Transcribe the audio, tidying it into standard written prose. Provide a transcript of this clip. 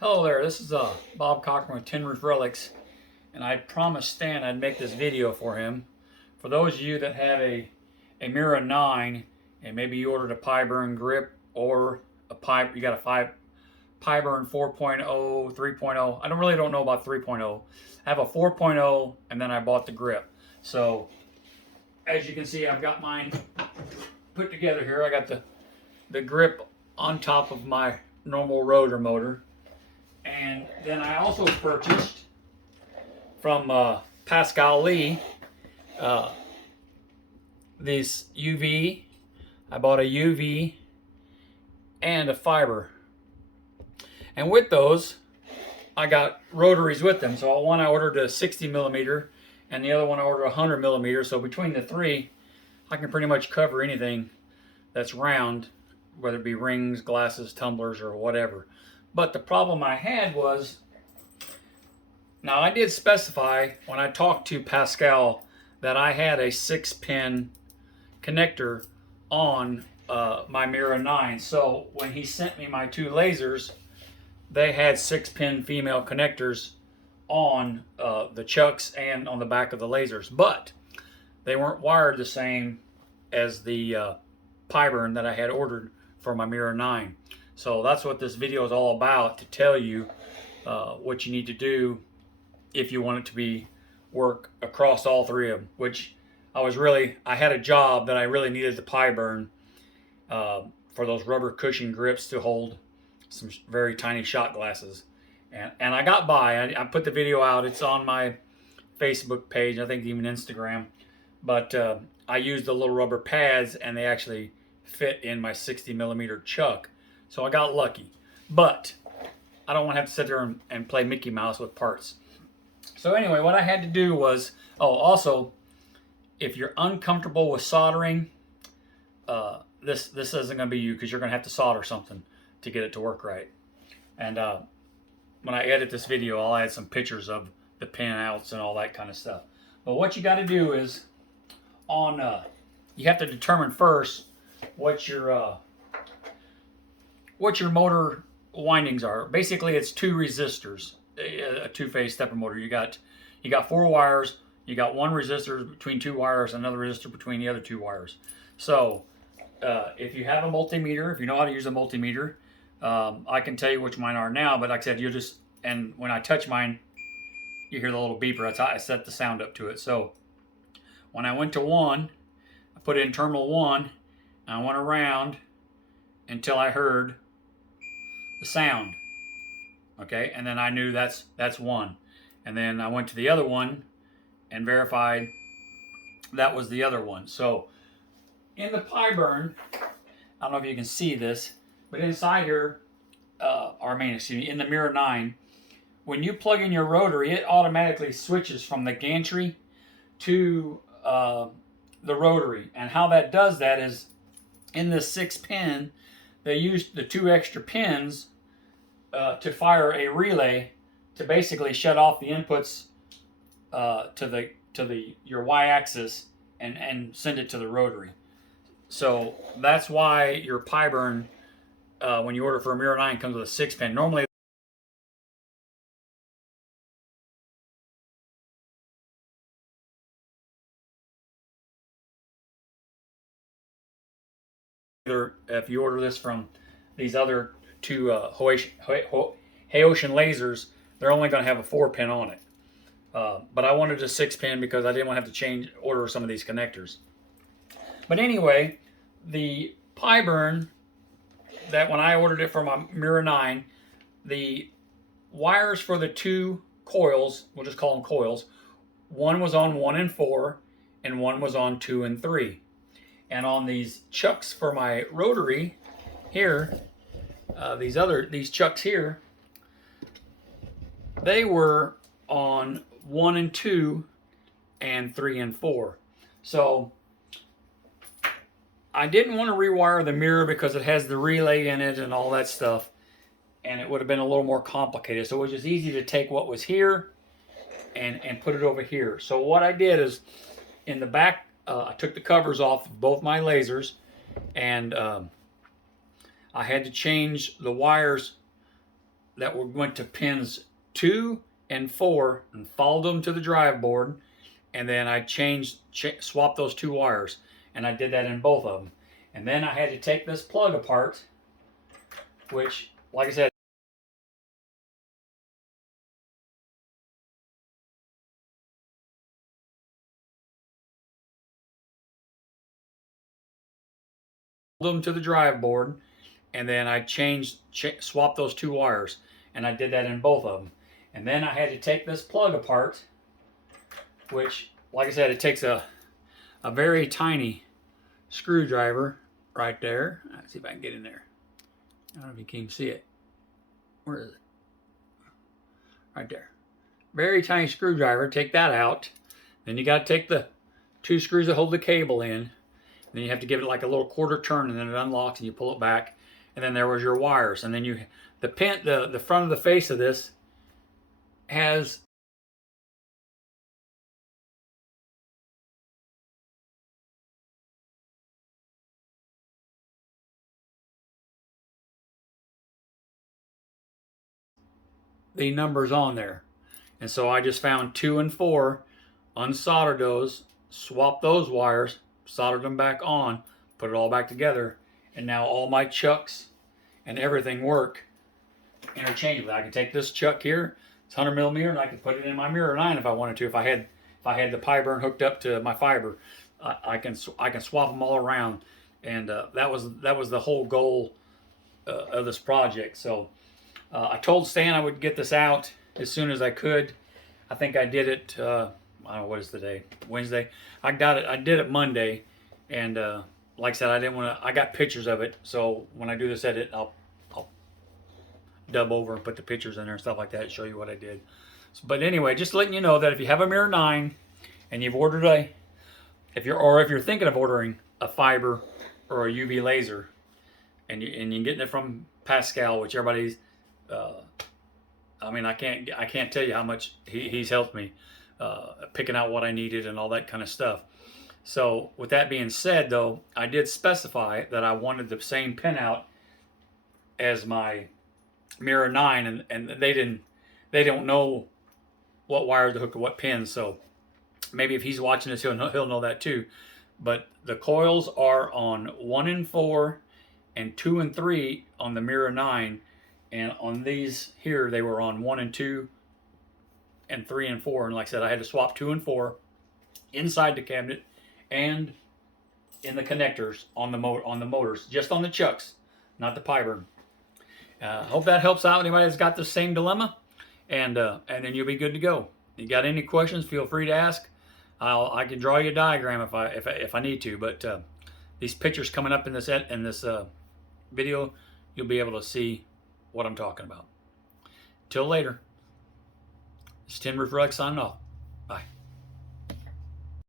Hello there, this is Bob Cochran with Tin Roof Relics, and I promised Stan I'd make this video for him. For those of you that have a Mira 9, and maybe you ordered a Pyburn grip or you got a Pyburn 4.0, 3.0. I don't know about 3.0. I have a 4.0, and then I bought the grip. So, as you can see, I've got mine put together here. I got the grip on top of my normal rotor motor. And then I also purchased from Pascal Lee these UV. I bought a UV and a fiber. And with those, I got rotaries with them. So one I ordered a 60 millimeter and the other one I ordered 100 millimeter. So between the three, I can pretty much cover anything that's round, whether it be rings, glasses, tumblers, or whatever. But the problem I had was, now I did specify when I talked to Pascal that I had a 6-pin connector on my Mira 9. So when he sent me my two lasers, they had 6-pin female connectors on the chucks and on the back of the lasers. But they weren't wired the same as the Pyburn that I had ordered for my Mira 9. So that's what this video is all about, to tell you what you need to do if you want it to work across all three of them. Which I had a job that I really needed the Pyburn for those rubber cushion grips to hold some very tiny shot glasses. And I got by. I put the video out. It's on my Facebook page, I think even Instagram. But I used the little rubber pads, and they actually fit in my 60 millimeter chuck. So I got lucky, but I don't want to have to sit there and play Mickey Mouse with parts. So anyway, what I had to do was, also, if you're uncomfortable with soldering, this isn't going to be you, because you're going to have to solder something to get it to work right. And when I edit this video, I'll add some pictures of the pin outs and all that kind of stuff. But what you got to do is, you have to determine first what your motor windings are. Basically, it's two resistors, a two-phase stepper motor. You got 4 wires. You got one resistor between 2 wires, another resistor between the other 2 wires. So if you have a multimeter, if you know how to use a multimeter, I can tell you which mine are now. But like I said, and when I touch mine, you hear the little beeper. That's how I set the sound up to it. So when I went to 1, I put it in terminal 1, and I went around until I heard the sound. Okay, and then I knew that's 1. And then I went to the other one and verified that was the other one. So in the Pyburn, I don't know if you can see this, but inside here, in the Mira 9, when you plug in your rotary, it automatically switches from the gantry to the rotary. And how that does that is, in this 6-pin, they use the 2 extra pins to fire a relay to basically shut off the inputs to your y-axis and send it to the rotary. So that's why your Pyburn, when you order for a Mira 9, comes with a 6-pin. Normally, if you order this from these other two Haotian lasers, they're only going to have a 4-pin on it. But I wanted a 6-pin because I didn't want to have to order some of these connectors. But anyway, the Pyburn, that when I ordered it for my Mira 9, the wires for the 2 coils, we'll just call them coils, one was on 1 and 4, and one was on 2 and 3. And on these chucks for my rotary here, these chucks here, they were on 1 and 2 and 3 and 4. So I didn't want to rewire the Mira because it has the relay in it and all that stuff, and it would have been a little more complicated. So it was just easy to take what was here and put it over here. So what I did is, in the back, I took the covers off of both my lasers, and I had to change the wires that went to pins 2 and 4 and followed them to the drive board, and then I swapped those 2 wires, and I did that in both of them. And then I had to take this plug apart, which, like I said, them to the drive board, and then I swapped those 2 wires, and I did that in both of them. And then I had to take this plug apart, which, like I said, it takes a very tiny screwdriver right there. Let's see if I can get in there. I don't know if you can even see it. Where is it? Right there. Very tiny screwdriver. Take that out. Then you got to take the 2 screws that hold the cable in. Then you have to give it like a little quarter turn, and then it unlocks, and you pull it back. And then there was your wires. And then the front of the face of this has the numbers on there. And so I just found 2 and 4, unsoldered those, swapped those wires, soldered them back on, put it all back together, and now all my chucks and everything work interchangeably. I can take this chuck here, it's 100 millimeter, and I can put it in my Mira 9 if I wanted to. If I had the pie burn hooked up to my fiber, I can swap them all around, and that was the whole goal of this project. So I told Stan I would get this out as soon as I could. I think I did it. I don't know, what is today? Wednesday. I did it Monday, and like I said, I didn't want to. I got pictures of it, so when I do this edit, I'll dub over and put the pictures in there and stuff like that, and show you what I did. But anyway, just letting you know that if you have a Mira 9 and you've ordered if you're thinking of ordering a fiber or a UV laser, and you're getting it from Pascal, which everybody's. I mean, I can't tell you how much he's helped me picking out what I needed and all that kind of stuff. So with that being said, though, I did specify that I wanted the same pinout as my Mira 9, and they don't know what wires to hook to what pins. So maybe if he's watching this, he'll know that too. But the coils are on 1 and 4 and 2 and 3 on the Mira 9. And on these here, they were on 1 and 2 and 3 and 4. And like I said, I had to swap 2 and 4 inside the cabinet and in the connectors on the motors, just on the chucks, not the pie burn. Hope that helps out anybody that's got the same dilemma, and then you'll be good to go. You got any questions? Feel free to ask. I can draw you a diagram if I need to. But these pictures coming up in this video, you'll be able to see what I'm talking about. Till later, it's Tim Roof Rug signing off.